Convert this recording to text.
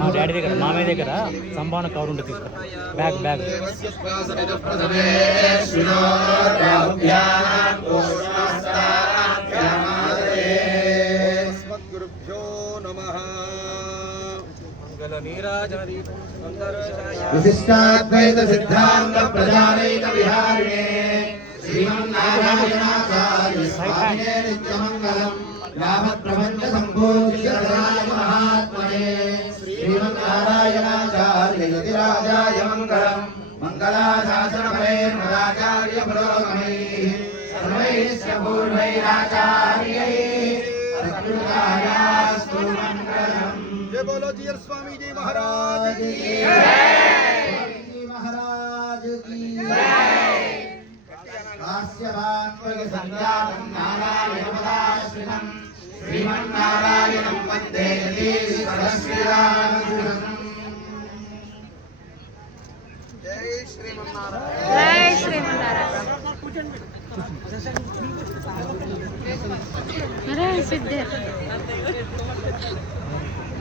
మా డాడీ దగ్గర మామయ్య దగ్గర సంభావన కవర్ ఉంటే తీసుకురా బ్యాగ్ బ్యాగ్ विशिष्टाद्वैत सिद्धांत प्रजानैक विहारिणे श्रीमन्नारायणाचार्य स्वामिने नित्यमंगलम् यावत् प्रपंच संपूज्य महात्मने श्रीमन्नारायणाचार्य यतिराजाय मंगलम् मंगलाशासनफलैर्मदाचार्य पुरोगमैः सर्वैश्च पूर्वैराचार्यैः सत्कृतायास्तु मंगलम्। जय बोलो जीयर स्वामी जी महाराज की जय, महाराज की जय। हास्यवान्वय संजातं नारायणपदाश्रितं श्रीमन्नारायणं वन्दे यतीश्वरश्रीरामकृष्णम्। जय श्रीमन्नारायण, जय श्रीमन्नारायण। अरे सिद्धे